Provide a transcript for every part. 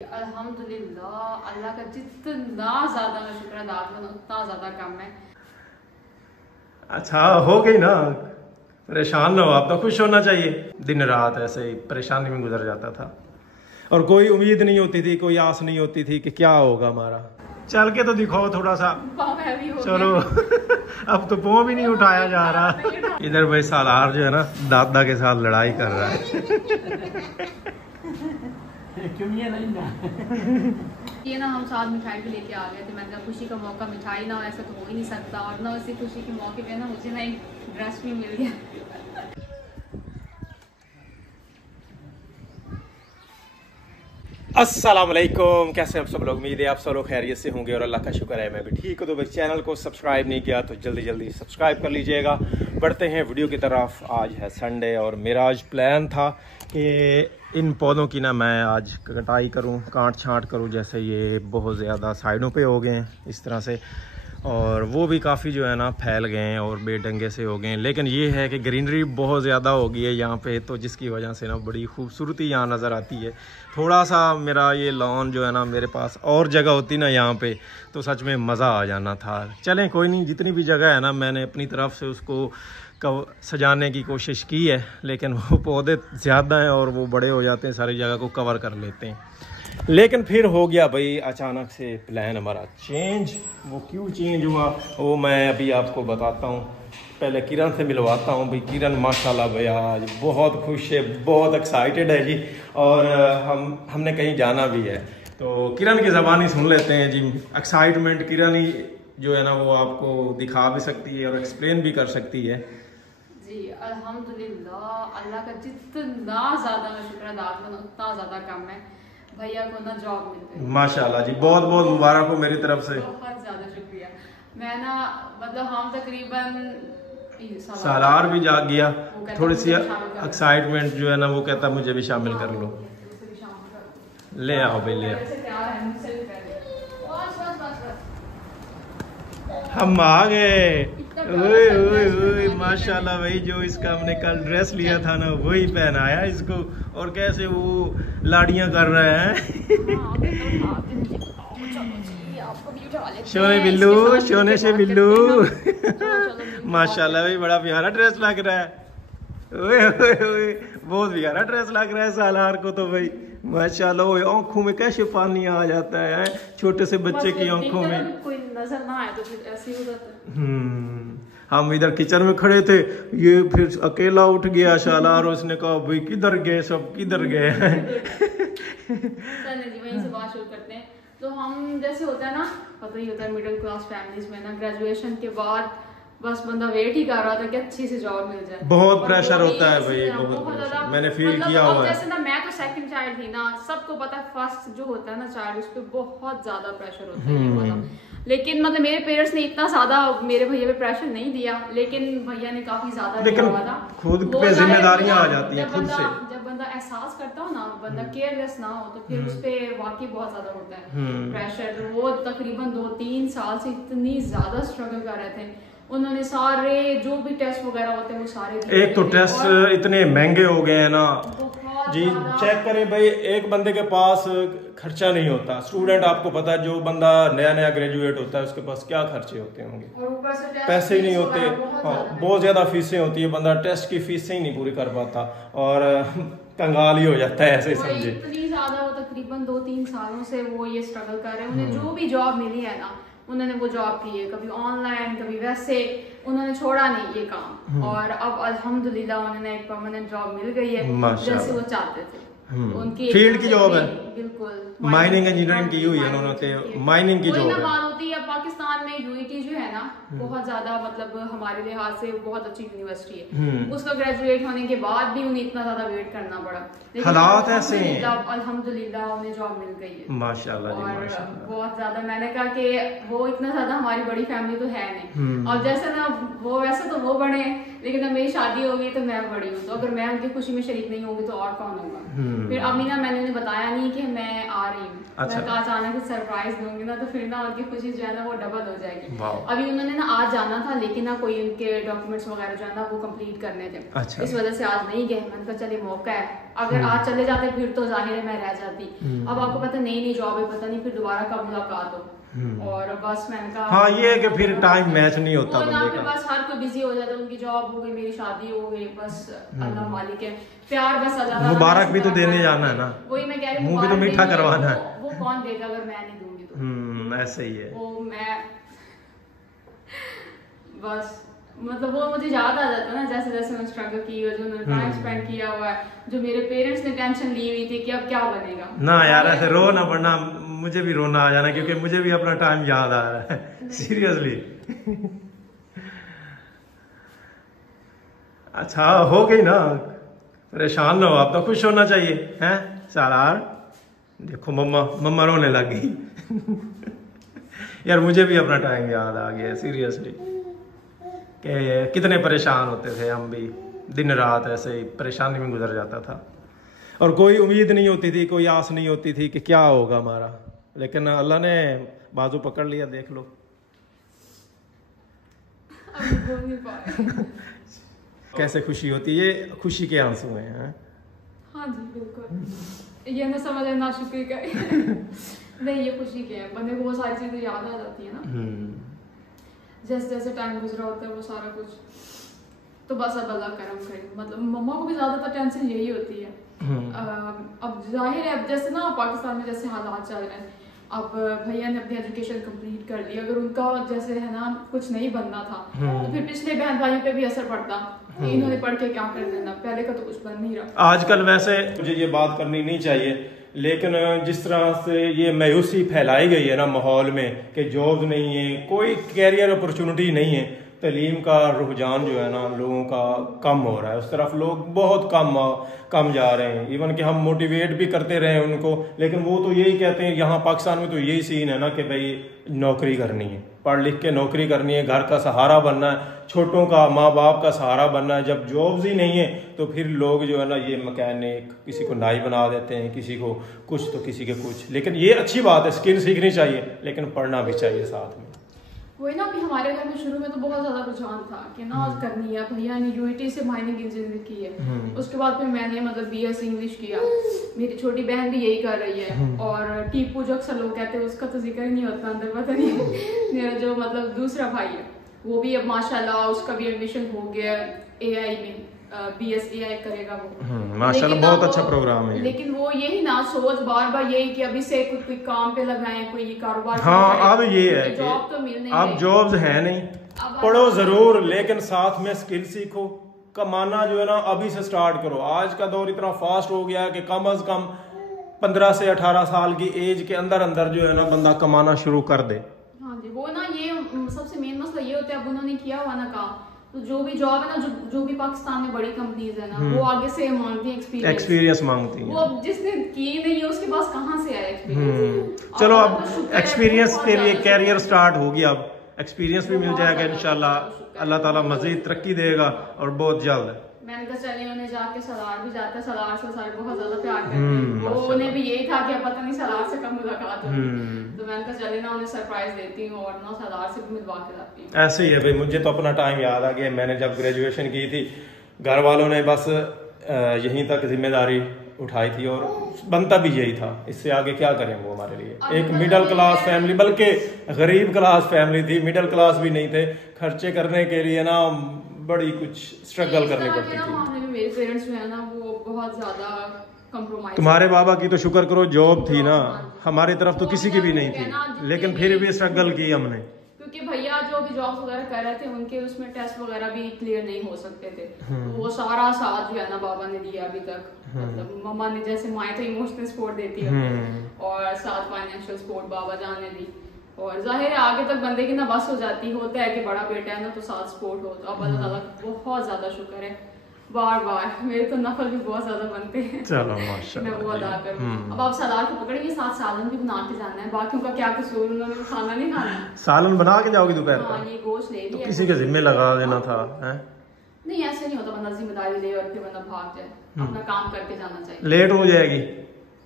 अल्हम्दुलिल्लाह, अल्लाह का जितना ज़्यादा मैं शुक्र अदा करूँ उतना ज़्यादा कम है। अच्छा हो गई ना, परेशान ना हो आप, तो खुश होना चाहिए। दिन रात ऐसे ही परेशानी में गुजर जाता था और कोई उम्मीद नहीं होती थी, कोई आस नहीं होती थी कि क्या होगा हमारा। चल के तो दिखाओ थोड़ा सा, चलो अब तो पाँव भी नहीं उठाया जा रहा। इधर भाई सालार जो है ना दादा के साथ लड़ाई कर रहा है। ये ना हम साथ मिठाई भी लेके आ गए थे। मैंने कहा खुशी का मौका मिठाई ना हो ऐसा तो हो ही नहीं सकता, और ना उसी खुशी के मौके पे ना मुझे ना एक ड्रेस भी मिल गया। अस्सलाम वालेकुम, कैसे आप सब लोग? उम्मीद है आप सब लोग खैरियत से होंगे और अल्लाह का शुक्र है मैं भी ठीक हूँ। तो भाई चैनल को सब्सक्राइब नहीं किया तो जल्दी जल्दी सब्सक्राइब कर लीजिएगा। बढ़ते हैं वीडियो की तरफ। आज है संडे और मेरा आज प्लान था कि इन पौधों की ना मैं आज कटाई करूँ, काट छाँट करूँ। जैसे ये बहुत ज़्यादा साइडों पे हो गए हैं इस तरह से, और वो भी काफ़ी जो है ना फैल गए हैं और बेढंगे से हो गए हैं। लेकिन ये है कि ग्रीनरी बहुत ज़्यादा हो गई है यहाँ पे, तो जिसकी वजह से ना बड़ी खूबसूरती यहाँ नज़र आती है। थोड़ा सा मेरा ये लॉन जो है ना, मेरे पास और जगह होती ना यहाँ पे तो सच में मज़ा आ जाना था। चलें कोई नहीं, जितनी भी जगह है ना मैंने अपनी तरफ से उसको सजाने की कोशिश की है, लेकिन वो पौधे ज़्यादा हैं और वो बड़े हो जाते हैं, सारी जगह को कवर कर लेते हैं। लेकिन फिर हो गया भाई अचानक से प्लान हमारा चेंज। वो क्यों चेंज हुआ वो मैं अभी आपको बताता हूँ। पहले किरण से मिलवाता हूँ। भाई किरण माशाल्लाह भाई आज बहुत खुश है, बहुत एक्साइटेड है जी, और हमने कहीं जाना भी है। तो किरण की ज़बानी सुन लेते हैं जी। एक्साइटमेंट किरण ही जो है ना वो आपको दिखा भी सकती है और एक्सप्लेन भी कर सकती है जी। अल्हम्दुलिल्लाह, अल्लाह का जितना ज़्यादा मैं शुक्र अदा करूँ उतना ज़्यादा कम है। भैया को ना जॉब मिल गई माशाल्लाह जी, बहुत बहुत मुबारक हो मेरी तरफ से। बहुत ज़्यादा शुक्रिया। मैं ना मतलब हम तकरीबन सालार भी जाग गया, थोड़ी सी एक्साइटमेंट जो है ना वो कहता मुझे भी शामिल कर लो। ले आओ भाई ले आओ, हम आ गए। ओए ओए ओए माशाल्लाह भाई, जो इसका हमने कल ड्रेस लिया था ना वही पहनाया इसको, और कैसे वो लाड़ियां कर रहे हैं। सोने बिल्लू, सोने से बिल्लू। माशाल्लाह भाई बड़ा प्यारा ड्रेस लग रहा है। ओए ओए ओए बहुत प्यारा ड्रेस लग रहा है सालार को तो भाई माशाल्लाह। वो आंखों में कैसे पानी आ जाता है छोटे से बच्चे की आंखों में। कोई नजर ना आए तो फिर ऐसे ही होता है। हम इधर किचन में खड़े थे, ये फिर अकेला उठ गया सालार, और उसने कहा भाई किधर गए सब, किधर गए हैं। चलिए जी वहीं से बात शुरू करते हैं। तो हम जैसे होता है ना, पता ही होता है मिडिल क्लास फैमिलीज में ना ग्रेजुएशन के बाद बस बंदा वेट ही कर रहा था कि अच्छी सी जॉब मिल जाए। बहुत प्रेशर होता है भाई, बहुत प्रेशर मैंने फील किया हुआ है। जैसे ना मैं तो सेकंड चाइल्ड थी ना, सबको पता है फर्स्ट जो होता है ना चाइल्ड उस पर बहुत ज्यादा प्रेशर होता है। लेकिन मतलब मेरे पेरेंट्स ने इतना ज्यादा मेरे भैया पे प्रेशर नहीं दिया, लेकिन भैया ने काफी ज्यादा दिया हुआ था। खुद पे जिम्मेदारियां आ जाती हैं खुद से। जब बंदा एहसास करता हो ना, बंदा केयरलेस ना हो, तो फिर उस पे वाकई बहुत ज्यादा होता है प्रेशर। वो तकरीबन 2-3 साल से इतनी ज्यादा स्ट्रगल कर रहे थे। उन्होंने सारे जो भी टेस्ट वगैरह होते हैं वो सारे, एक तो टेस्ट इतने महंगे हो गए हैं ना जी। चेक करें भाई, एक बंदे के पास खर्चा नहीं होता। स्टूडेंट आपको पता है, जो बंदा नया नया ग्रेजुएट होता है उसके पास क्या खर्चे होते होंगे, पैसे ही नहीं होते। हाँ बहुत ज्यादा फीसें होती है, बंदा टेस्ट की फीसें ही नहीं पूरी कर पाता और कंगाल ही हो जाता है ऐसे समझे। इतनी ज्यादा वो तकरीबन 2-3 सालों से वो ये स्ट्रगल कर रहे हैं। उन्हें जो भी जॉब मिली है ना उन्होंने वो जॉब की है, कभी ऑनलाइन कभी वैसे, उन्होंने छोड़ा नहीं ये काम। और अब अल्हम्दुलिल्लाह उन्होंने एक परमानेंट जॉब मिल गई है जैसे वो चाहते थे। उनकी फील्ड की जॉब है, बिल्कुल माइनिंग इंजीनियरिंग की हुई है उन्होंने, माइनिंग की जॉब है। बात होती है पाकिस्तान में यूआईटी जो है ना बहुत ज्यादा मतलब हमारे लिहाज से बहुत अच्छी यूनिवर्सिटी है। उसका ग्रेजुएट होने के बाद भी उन्हें इतना ज्यादा वेट करना पड़ा, हालात ऐसे हैं। अल्हम्दुलिल्लाह उन्हें जॉब मिल गई है माशाल्लाह जी और माशाल्लाह। बहुत ज्यादा मैंने कहा कि वो इतना ज्यादा हमारी बड़ी फैमिली तो है नहीं। और जैसे ना वो वैसे तो वो बड़े हैं, लेकिन अब मेरी शादी होगी तो मैं बड़ी हूँ, तो अगर मैं उनकी खुशी में शरीक नहीं होंगी तो और कौन होगा। फिर अमीना मैंने उन्हें बताया नहीं कि मैं आ रही हूँ, अच्छा। मैं अचानक सरप्राइज दूंगी ना तो फिर ना उनकी खुशी जो है ना वो डबल हो जाएगी। अभी उन्होंने ना आज जाना था लेकिन ना कोई उनके डॉक्यूमेंट्स वगैरह जो है ना वो कंप्लीट करने थे। अच्छा। इस वजह से आज नहीं गए। मैंने कहा चलिए मौका है, अगर आज चले जाते फिर तो जाहिर है मैं रह जाती। अब आपको पता नई जॉब है, पता नहीं फिर दोबारा कब मुलाकात हो। और बस मैंने कहा हाँ ये है कि फिर टाइम मैच नहीं होता बंदे का। फिर बस हर कोई बिजी हो जाता है, उनकी जॉब हो गई, मेरी शादी हो गई, बस अल्लाह मालिक है। प्यार बस अल्लाह मुबारक भी तो देने जाना है ना, वही मैं कह रही हूँ, मुंह भी तो मीठा करवाना है। वो कौन देगा अगर मैं नहीं दूंगी तो। ऐसे ही है वो मैं बस मतलब वो मुझे याद आ जाता है ना जैसे जैसे मैं स्ट्रगल की हो, जो मैंने टाइम स्पेंड किया हुआ है, जो मेरे पेरेंट्स ने टेंशन ली हुई थी कि अब क्या बनेगा ना यार। ऐसे रो ना पड़ना, मुझे भी रोना आ जाना क्योंकि मुझे भी अपना टाइम याद आ रहा है सीरियसली। अच्छा हो गई ना, परेशान ना हो आप, तो खुश होना चाहिए हैं सालार। देखो मम्मा रोने लग गई यार मुझे भी अपना टाइम याद आ गया सीरियसली, कि कितने परेशान होते थे हम भी, दिन रात ऐसे ही परेशानी में गुजर जाता था और कोई उम्मीद नहीं होती थी, कोई आस नहीं होती थी कि क्या होगा हमारा, लेकिन अल्लाह ने बाजू पकड़ लिया। देख लो कैसे खुशी होती है, ये खुशी के आंसू हैं। हाँ जी बिल्कुल, ये ना समझ ना शुक्र का नहीं, ये खुशी के है, बंदे को वो सारी चीजें याद आ जाती है ना जैसे जैसे टाइम गुजरा होता है वो सारा कुछ। तो बस अब अल्लाह करम करे, मतलब मम्मा को भी ज्यादातर टेंशन यही होती है। अब जाहिर है, अब जैसे ना पाकिस्तान में जैसे हालात चल रहे हैं, अब भैया ने अपनी एजुकेशन कंप्लीट कर ली, अगर उनका जैसे है ना कुछ नहीं बनना था तो फिर पिछले बहन भाइयों पे भी असर पड़ता कि इन्होंने पढ़ के क्या कर देना, पहले का तो कुछ बन नहीं रहा। आजकल वैसे मुझे ये बात करनी नहीं चाहिए, लेकिन जिस तरह से ये मायूसी फैलाई गई है ना माहौल में कि जॉब नहीं है, कोई कैरियर अपॉर्चुनिटी नहीं है, तालीम का रुझान जो है ना लोगों का कम हो रहा है, उस तरफ लोग बहुत कम जा रहे हैं। इवन कि हम मोटिवेट भी करते रहे उनको, लेकिन वो तो यही कहते हैं, यहाँ पाकिस्तान में तो यही सीन है ना कि भाई नौकरी करनी है, पढ़ लिख के नौकरी करनी है, घर का सहारा बनना है, छोटों का माँ बाप का सहारा बनना है। जब जॉब्स ही नहीं है तो फिर लोग जो है ना ये मैकेनिक, किसी को नाई बना देते हैं, किसी को कुछ तो किसी के कुछ। लेकिन ये अच्छी बात है, स्किल सीखनी चाहिए, लेकिन पढ़ना भी चाहिए साथ में। वही ना, अभी हमारे घर में शुरू में तो बहुत ज्यादा रुझान था कि ना करनी है, भैया ने यूईटी से माइनिंग इंजीनियरिंग की है, उसके बाद फिर मैंने मतलब बीएस इंग्लिश किया, मेरी छोटी बहन भी यही कर रही है, और टीपू जो अक्सर लोग कहते हैं उसका तो जिक्र ही नहीं होता अंदर, पता नहीं मेरा जो मतलब दूसरा भाई है वो भी अब माशाल्लाह उसका भी एडमिशन हो गया एआई में, बीएस एआई करेगा वो, माशाल्लाह बहुत अच्छा प्रोग्राम है। लेकिन वो यही ना सोच बार बार यही कि अभी से कोई काम पे लगाएं, कोई कारोबार। हाँ अब ये है जॉब तो मिल नहीं, अब जॉब्स है नहीं, पढ़ो जरूर लेकिन साथ में स्किल सीखो, कमाना जो है ना अभी से स्टार्ट करो। आज का दौर इतना फास्ट हो गया है कि कम अज कम 15 से 18 साल की एज के अंदर अंदर जो है ना बंदा कमाना शुरू कर दे। हाँ जी, वो ना ये सबसे मेन मसला ये होता है, अब उन्होंने किया हुआ ना काम, तो जो भी जॉब है ना, जो भी पाकिस्तान में बड़ी कंपनीज है ना, वो आगे से मांगती है एक्सपीरियंस मांगती है। वो जिसने की नहीं है उसके पास कहाँ से आया एक्सपीरियंस। चलो अब एक्सपीरियंस के लिए कैरियर स्टार्ट होगी, अब एक्सपीरियंस भी मिल जाएगा इंशाल्लाह, अल्लाह ताला मजीद तरक्की देगा और बहुत जल्द। मैंने कहा चलिए उन्हें जाके सलार भी जाता है, सलार से सारे बहुत ज्यादा प्यार करते हैं, वो उन्हें भी यही था कि अब पता नहीं सलार से कब मुलाकात होगी, तो मैंने कहा चलिए ना उन्हें सरप्राइज देती हूँ और ना सलार से भी मिलवा के लाती हूँ। ऐसे ही है भाई, मुझे तो अपना टाइम याद आ गया, मैंने जब ग्रेजुएशन की थी घर वालों ने बस यहीं तक जिम्मेदारी उठाई थी और बनता भी यही था, इससे आगे क्या करें वो हमारे लिए। एक मिडिल क्लास फैमिली, बल्कि गरीब क्लास फैमिली थी, मिडिल क्लास भी नहीं थे, खर्चे करने के लिए ना बड़ी कुछ स्ट्रगल करनी पड़ती थी। मेरे पेरेंट्स जो है ना वो बहुत ज्यादा कंप्रोमाइज। तुम्हारे बाबा की तो शुक्र करो जॉब थी ना, हमारी तरफ तो किसी की भी नहीं थी, लेकिन फिर भी स्ट्रगल की हमने, क्योंकि भैया जो भी जॉब वगैरह कर रहे थे उनके उसमें टेस्ट वगैरह भी क्लियर नहीं हो सकते थे, तो वो सारा साथ जो है ना बाबा ने दिया अभी तक, मतलब मम्मा ने जैसे माए तो इमोशनल सपोर्ट देती है और साथ फाइनेंशियल सपोर्ट बाबा जान ने दी, और जाहिर है आगे तक बंदे की ना बस हो जाती, होता है कि बड़ा बेटा है ना तो साथ सपोर्ट हो, तो अब अल्लाह ताला बहुत ज्यादा शुक्र है, बार बार मेरे तो नफल भी बहुत ज्यादा बनते हैं। चलो माशाल्लाह, मैं वो अदा करूं। अब आप सलाद को पकड़ेंगे, साथ सालन भी बना के जाना है, बाकियों का क्या कसूर, उन्होंने खाना नहीं खाना। सालन बना के जाओगे दोपहर को? हाँ, ये गोश्त ले लिया, किसी के जिम्मे लगा देना था। नहीं ऐसे नहीं होता, बंदा जिम्मेदारी ले और फिर बंदा भाग जाए, अपना काम करके जाना चाहिए। लेट हो जाएगी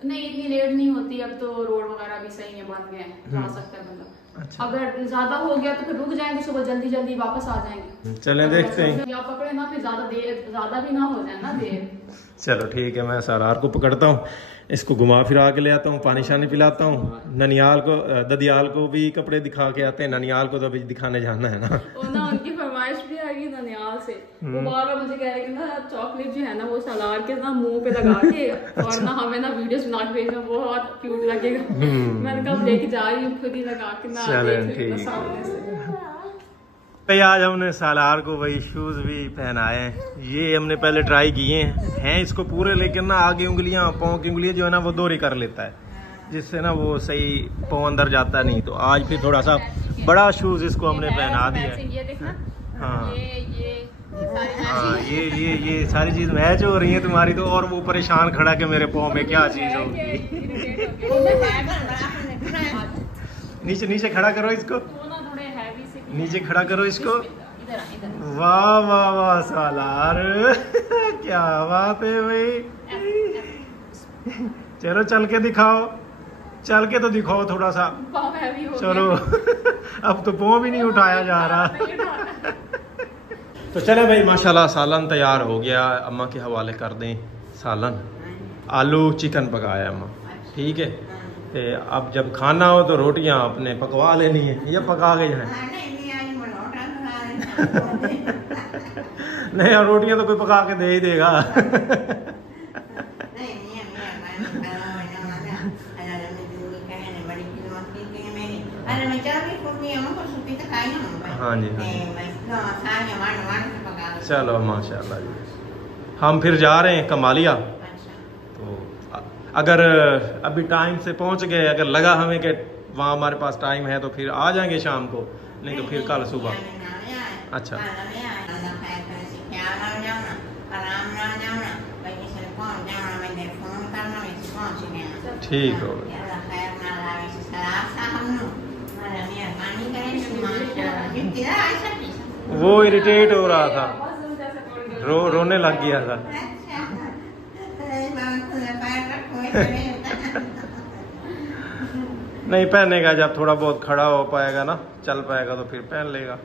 नहीं इतनी लेट नहीं होती, अब तो रोड वगैरह भी सही है, बन गए हैं, जा सकता है बंदा। अच्छा। अगर ज्यादा हो गया तो फिर रुक जाएंगे, सुबह जल्दी जल्दी वापस आ जाएंगे। चलें देखते हैं। या पकड़े ना फिर ज्यादा भी ना हो जाए ना देर। चलो ठीक है, मैं सालार को पकड़ता हूँ, इसको घुमा फिरा के ले आता हूँ, पानी शानी पिलाता हूँ। ननियाल को ददियाल को भी कपड़े दिखा के आते हैं, ननियाल को तो अभी दिखाने जाना है ना। ना उनकी फरमाइश भी आ गई ननियाल से, वो बार मुझे कह रहे ना चॉकलेट जो है ना वो सालार के ना मुंह पे लगा के और ना हमें ना वीडियोस बना के भेजना, बहुत क्यूट लगेगा। मैंने कब लेके जा रही हूँ खुद ही लगा के ना। चलें ठीक है। आज हमने सालार को वही शूज भी पहनाए हैं, ये हमने पहले ट्राई किए हैं इसको पूरे, लेकिन ना आगे उंगलियां पाँव की उंगलियां जो है ना वो दोहरी कर लेता है, जिससे ना वो सही पाँव अंदर जाता नहीं। तो आज फिर थोड़ा सा बड़ा शूज इसको हमने पहना दिया है। ये देखना, हाँ हाँ ये सारी चीज मैच हो रही है तुम्हारी तो, और वो परेशान खड़ा के मेरे पाँव में क्या चीज होगी। नीचे नीचे खड़ा करो इसको, नीचे खड़ा करो इसको। वाह वाह वाह सालार क्या बात है भाई। चलो चल के दिखाओ, चल के तो दिखाओ थोड़ा सा। चलो अब तो पाँव भी नहीं उठाया जा रहा। तो चले भाई माशाल्लाह सालन तैयार हो गया, अम्मा के हवाले कर दें सालन। आलू चिकन पकाया अम्मा, ठीक है। ते अब जब खाना हो तो रोटियां अपने पकवा लेनी है, या पका के जाए। नहीं रोटियां तो कोई पका के दे ही देगा। हाँ जी चलो माशाल्लाह जी। हम फिर जा रहे हैं कमालिया, तो अगर अभी टाइम से पहुंच गए, अगर लगा हमें कि वहाँ हमारे पास टाइम है तो फिर आ जाएंगे शाम को, नहीं तो फिर कल सुबह। अच्छा ठीक हो। वो इरिटेट हो रहा था, रोने लग गया था। नहीं पहनेगा, जब थोड़ा बहुत खड़ा हो पाएगा ना, चल पाएगा तो फिर पहन लेगा।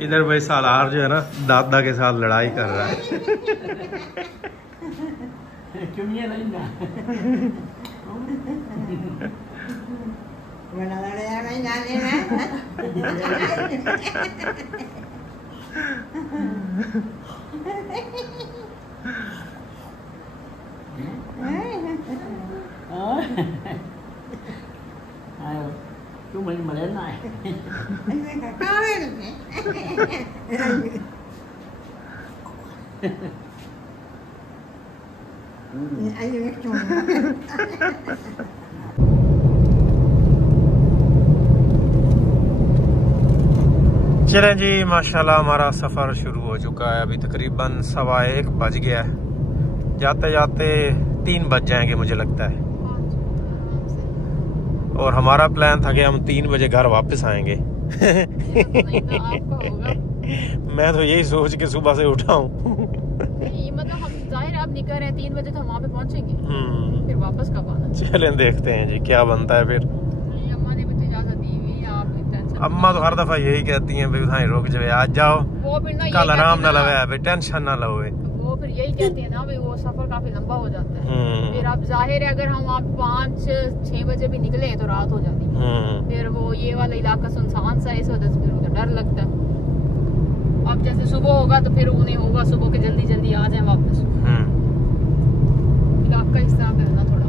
इधर भाई सालार जो है ना दादा के साथ लड़ाई कर रहा है। Chúng mình mà đến này. चलें जी माशाल्लाह हमारा सफ़र शुरू हो चुका है। अभी तकरीबन 1:15 बज गया है, जाते जाते 3 बज जाएंगे मुझे लगता है। और हमारा प्लान था कि हम 3 बजे घर वापस आएंगे। मैं तो यही सोच के सुबह से उठा हूँ। मतलब हम जाहिर अब निकल रहे हैं 3 बजे तो हम वहाँ पे पहुँचेंगे, फिर वापस कब आना। चलें देखते हैं जी क्या बनता है फिर। अम्मा ने मुझे इजाज़त दी हुई है, आप अम्मा तो हर दफा यही कहती हैं भाई उधाई रुक जाए, आज जाओ कल आराम ना लवे, भाई टेंशन ना लो। वो फिर यही कहते हैं ना भाई, वो सफर काफी लंबा हो जाता है। फिर अब जाहिर है अगर हम आप 5-6 बजे भी निकले तो रात हो जाती है। फिर वो ये वाला इलाका सुनसान सा, इस वजह से फिर उधर डर लगता है। अब जैसे सुबह होगा तो फिर उन्हें होगा सुबह के जल्दी जल्दी आ जाए वापस। इलाका इस तरह का है ना थोड़ा।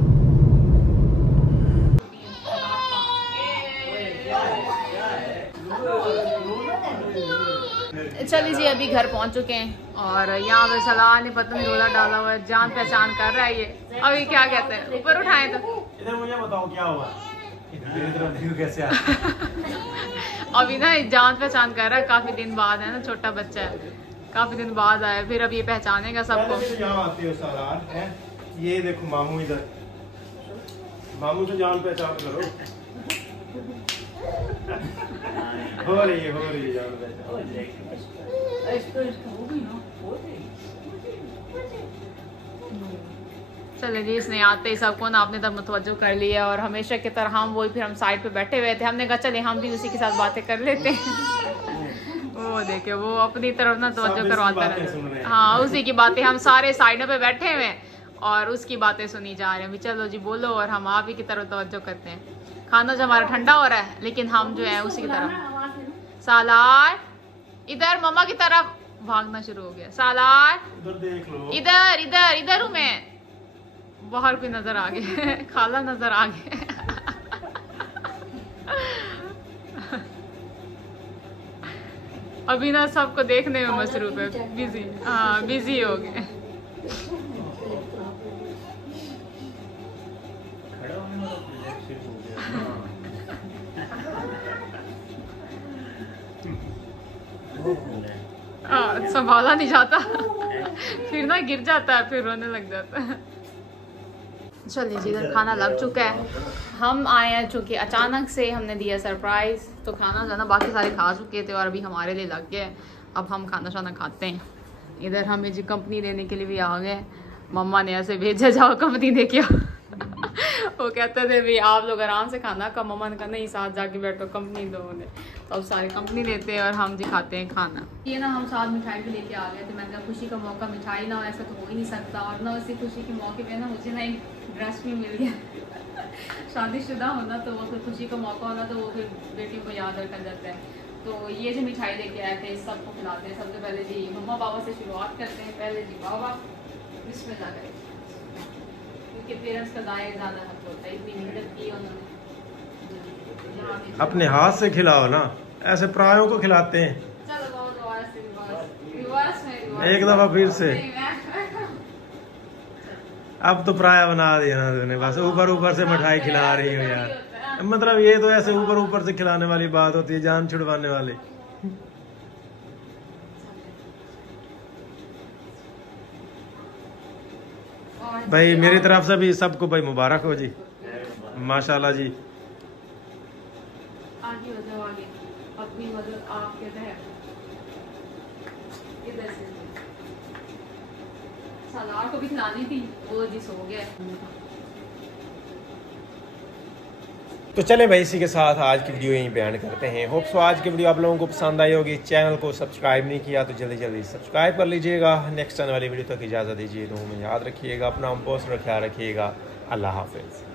चलिए जी अभी घर पहुंच चुके हैं और यहाँ पे सलाह ने पता नहीं रोला डाला हुआ है, जान पहचान कर रहा है ये। अभी क्या कहते हैं ऊपर उठाए तो इधर मुझे बताओ क्या हुआ। कैसे अभी ना जान पहचान कर रहा है, काफी दिन बाद है ना, छोटा बच्चा है, काफी दिन बाद आया, फिर अब ये पहचानेगा सबको। यहाँ आते हो सालार है, ये देखो मामू इधर, मामू से जान पहचान करो। हो रही है जान पहचान। चले जी, इसने आते ही सबको ना अपने तरफ मुतवज्जो कर लिया और हमेशा की तरह हम वही फिर हम साइड पे बैठे हुए थे। हमने कहा चले हम भी उसी के साथ बातें कर लेते हैं। वो देखे वो अपनी तरफ ना तवज्जो करवाता है। हाँ, उसी की बातें, हम सारे साइडों पे बैठे हुए हैं और उसकी बातें सुनी जा रहे हैं। चलो जी बोलो, और हम आप ही की तरफ तवज्जो करते हैं। खाना जो हमारा ठंडा हो रहा है लेकिन हम जो है उसी की तरफ। सालार इधर, मम्मा की तरफ भागना शुरू हो गया। सालार इधर इधर इधर हूँ मैं। बाहर कोई नजर आ गया, खाला नजर आ गया। अभी ना सबको देखने में मसरूफ है, बिजी। हाँ, बिजी हो गए। संभाला नहीं जाता, फिर ना गिर जाता है, फिर रोने लग जाता है। चलिए जी, इधर खाना लग चुका है। हम आए हैं चूँकि अचानक से, हमने दिया सरप्राइज़, तो खाना जो है ना बाकी सारे खा चुके थे और अभी हमारे लिए लग गया है। अब हम खाना शाना खाते हैं। इधर हमें जी कंपनी देने के लिए भी आ गए। मम्मा ने ऐसे भेजा, जाओ कंपनी दे के। वो कहते थे भाई आप लोग आराम से खाना का। मम्मा ने कहा नहीं, साथ जाके बैठो, कंपनी दो उन्हें। तो अब सारे कंपनी देते हैं और हम जी खाते हैं खाना। ये ना हम साथ मिठाई भी लेके आ गए थे। मैंने कहा खुशी का मौका, मिठाई ना हो ऐसा तो हो ही नहीं सकता। और ना उसी खुशी के मौके पे ना मुझे ना एक ड्रेस भी मिल गया। शादीशुदा होना तो वो फिर खुशी का मौका होना तो वो फिर बेटियों को याद रखा जाता है। तो ये जो मिठाई लेके आए थे सबको खिलाते हैं। सबसे पहले जी मम्मा बाबा से शुरुआत करते हैं। पहले जी बाबा बिस्मिल्लाह करें, क्योंकि पेरेंट्स का दाया ज़्यादा हक होता है। इतनी मेहनत की उन्होंने, अपने हाथ से खिलाओ ना, ऐसे परायों को खिलाते हैं। चलो रिवर्स में एक दफा फिर से। अब तो पराया बना दिया ना तूने, बस ऊपर ऊपर से मिठाई खिला रही हो यार। मतलब ये तो ऐसे ऊपर ऊपर से खिलाने वाली बात होती है, जान छुड़वाने वाली। भाई मेरी तरफ से भी सबको भाई मुबारक हो जी, माशाल्लाह जी। आगे बताओ, आगे अपनी मतलब आप कहते हैं इधर से सलार को भी खिलानी थी, वो जी सो गया। तो चले भाई, इसी के साथ आज की वीडियो यहीं बयान करते हैं। होप सो आज की वीडियो आप लोगों को पसंद आई होगी। चैनल को सब्सक्राइब नहीं किया तो जल्दी जल्दी सब्सक्राइब कर लीजिएगा। नेक्स्ट आने वाली वीडियो तक इजाज़त दीजिए। तो हमें याद रखिएगा, अपना बहुत ख्याल रखिएगा। अल्लाह हाफिज़।